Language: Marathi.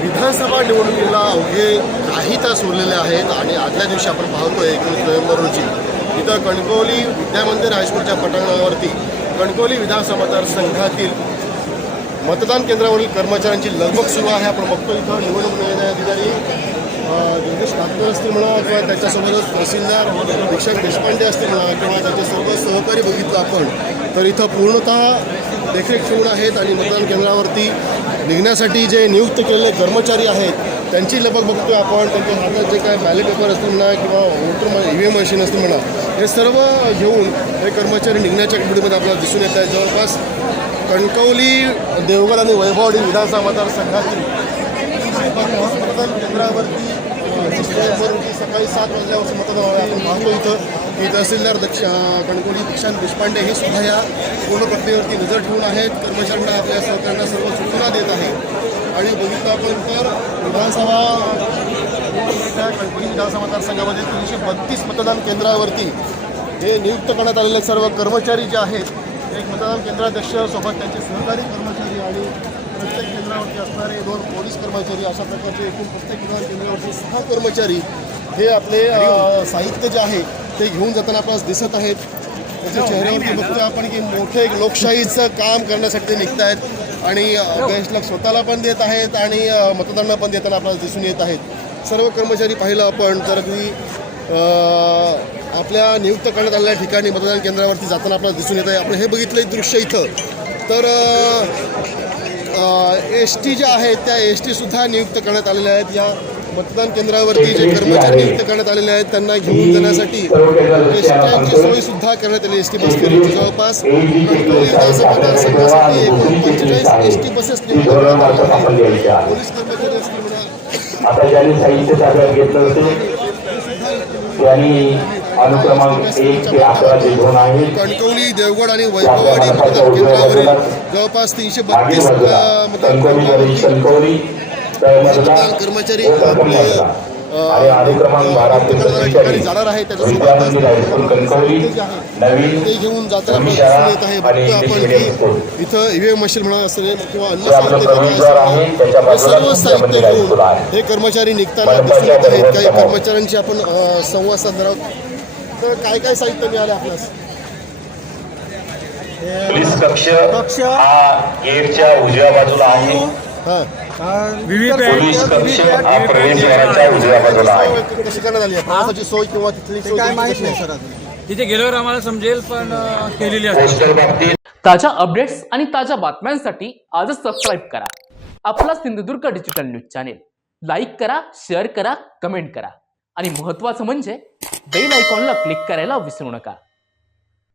विधानसभा निवडणुकीला अवघे काही तास उरलेले आहेत आणि आदल्या दिवशी आपण पाहतोय एकोणीस नोव्हेंबर रोजी इथं कणकवली विद्यामंदिर हायस्कूलच्या पटांगणावरती कणकवली विधानसभा मतदारसंघातील मतदान केंद्रावरील कर्मचाऱ्यांची लगबग सुरू आहे. आपण बघतो इथं निवडणूक निर्णय अधिकारी अ, योगेश ठाकरे असतील म्हणा किंवा त्याच्यासोबतच तहसीलदार दीक्षक देशपांडे असतील म्हणा किंवा त्याचे सर्व सहकारी बघितलं आपण तर इथं पूर्णतः देखरेख ठेवून आहेत आणि मतदान केंद्रावरती निघण्यासाठी जे नियुक्त केलेले कर्मचारी आहेत त्यांची लगबग बघतोय आपण. त्यांच्या हातात जे काय बॅलेट पेपर असतील म्हणा किंवा voter E V M machine असतील म्हणा हे सर्व घेऊन हे कर्मचारी निघण्याच्या घडीमध्ये आपल्याला दिसून येत आहेत. जवळपास कणकवली देवगड आणि वैभवडी विधानसभा मतदारसंघातील केंद्रावरती सकाळी सात वाजल्यापासून मतदान आहे आपण पाहतो इथं की तहसीलदार दक्ष अ, दीक्षांत देशपांडे हे सुद्धा या पूर्ण प्रक्रियेवरती नजर ठेवून आहेत. कर्मचाऱ्यांना आपल्या सहकाऱ्यांना सर्व सूचना देत आहे आणि बघितलं आपण तर विधानसभा गणपती विधानसभा मतदारसंघामध्ये तीनशे बत्तीस मतदान केंद्रावरती हे नियुक्त करण्यात आलेले सर्व कर्मचारी जे आहेत एक मतदान केंद्राध्यक्ष सोबत त्यांचे सहकारी कर्मचारी आणि प्रत्येक केंद्रावरती असणारे दोन पोलीस कर्मचारी अशा प्रकारचे एकूण प्रत्येक मतदान केंद्रावरती सहा कर्मचारी हे आपले साहित्य जे आहे ते घेऊन जाताना आपल्याला दिसत आहेत. त्याच्या चेहऱ्यावरती बघतोय आपण की मोठे एक लोकशाहीचं काम करण्यासाठी ते निघत आहेत आणि बेस्टला स्वतःला पण देत आहेत आणि मतदारांना पण देताना आपल्याला दिसून येत आहेत. सर्व कर्मचारी पाहिलं आपण तर अगदी आपल्या नियुक्त करण्यात आलेल्या ठिकाणी मतदान केंद्रावरती जाताना आपल्याला दिसून येत आहे. आपण हे बघितलं दृश्य इथं. तर एस टी ज्या आहेत त्या एस टीसुद्धा नियुक्त करण्यात आलेल्या आहेत. या मतदान केंद्रावरती जे कर्मचारी नियुक्त करण्यात आलेले आहेत त्यांना घेऊन जाण्यासाठी एस टीची सोय सुद्धा करण्यात आली एस टी बस फेरीची जवळपास मतदारसंघासाठी एकूण पंचेचाळीस एस टी बसेस नियुक्त करण्यात आलेल्या पोलीस कर्मचारी असतील म्हणा आता ज्यांनी साहित्य ताब्यात घेतलं होते त्यांनी अनुक्रमांक एक ते अकरा ते दोन आहे कणकवली देवगड आणि वैभववाडी मतदान केंद्रावरील जवळपास तीनशे बत्तीस मतदान कणकवली कर्मचारी आपले ठिकाणी जाणार आहे त्याच्यासोबत ते घेऊन जाताना येत आहे. बघतो आपण की इथं ईव्हीएम मशीन म्हणा असेल किंवा अन्य हे सर्व साहित्य घेऊन हे कर्मचारी निघताना मनपाच्या दिसून येत आहेत. काही. कर्मचाऱ्यांशी आपण संवाद साधणार आहोत. तर काय काय साहित्य मिळाले आपल्यास? पोलीस कक्ष कक्ष. हा गेटच्या उजव्या बाजूला आहे. सोय किंवा तिथली सोय काय कशी माहीत आहे? नाही सर अजून. तिथे गेल्यावर आम्हाला समजेल पण केलेली बाबतीत ताज्या अपडेट्स आणि ताज्या बातम्यांसाठी आजच सबस्क्राईब करा. आपला Sindhudurg digital news channel. Like करा शेअर करा कमेंट करा. आणि महत्त्वाचं म्हणजे बेल आयकॉनला क्लिक करायला विसरू नका.